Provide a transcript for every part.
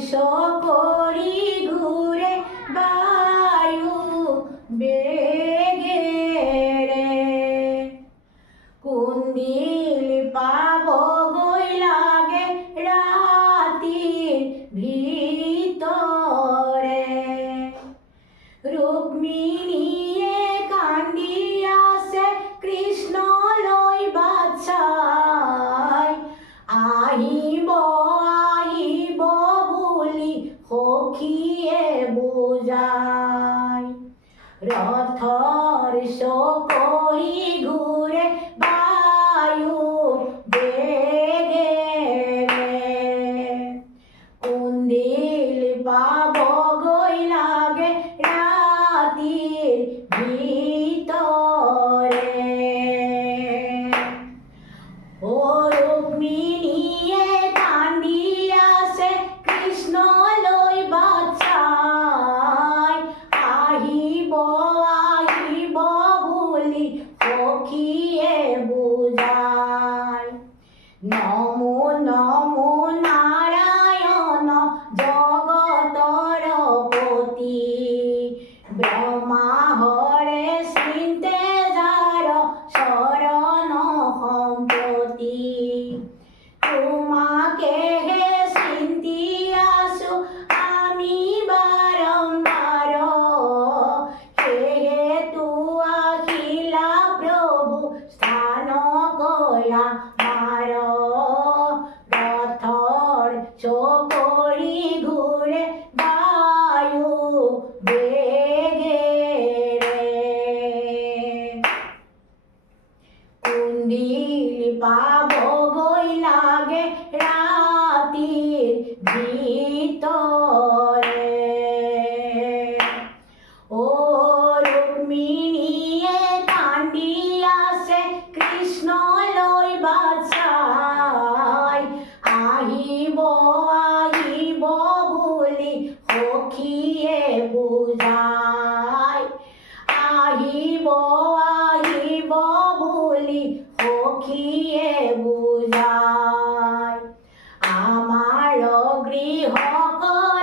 সকরি ঘুরে বায়ু বেগে রে কুন্দিল পাব গই লাগে রাতির ভিতরে রুক্মিণীয়ে কান্দিয়াছে কৃষ্ণ লই বাছাই আহিব আহিব বুলি সখীয়ে বুজাই ৰথৰ চকৰি ঘূৰে বায়ু বেগেৰে কুন্দিল পাব গৈ লাগে ৰাতিৰ ভিতৰে ও ৰুক্মিণীয়ে কান্দি আছে কৃষ্ণ লৈ বাছাই আহিব আহিব বুলি সখীয়ে বুজাই নমো নমো নাৰায়ণ জগতৰ পতি ব্ৰহ্মা হৰে চিন্তে যাৰ শৰণ সম্প্ৰতি তোমাকেহে চিন্তি আছো আমি বাৰম্বাৰ সেয়েতো আহিলা প্ৰভু স্থান গয়া মাৰ ৰথৰ চকৰি ঘূৰে বায়ু বেগেৰে কুন্দিল পাব গৈ লাগে ৰাতিৰ ভিতৰে ও ৰুক্মিণীয়ে কান্দি আছে কৃষ্ণ লৈ বাছাই আহিব আহিব বুলি সখীয়ে বুজাই আহিব আহিব বুলি সখীয়ে বুজাই আমাৰ গৃহক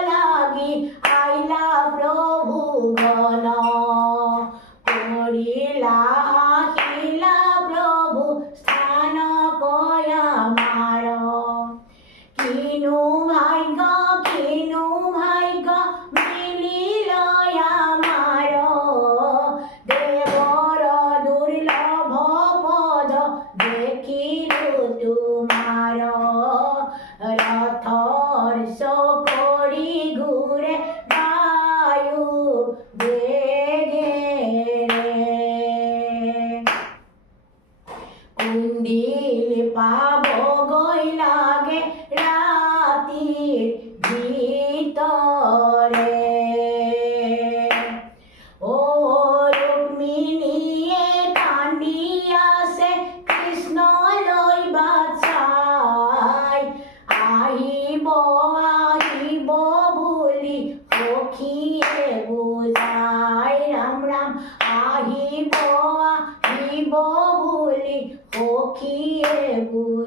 লাগি আইলা প্ৰভু গণ কৰিলা আহিলা প্ৰভু স্থান কয়া মাৰ কিনো ভাগ্য মিলিল আমাৰ দেৱৰ দুৰ্লভ পদ দেখিলো তোমাৰ ৰথৰ চকৰি ঘূৰে বায়ু বেগেৰে কুন্দিল পাব গৈ লাগে ৰাতিৰ ভিতৰে ও ৰুক্মিণীয়ে কান্দি আছে কৃষ্ণ লৈ বাছাই আহিব আহিব বুলি সখীয়ে বুজাই ৰাম ৰাম আহিব আহিব বুলি সখীয়ে বুজাই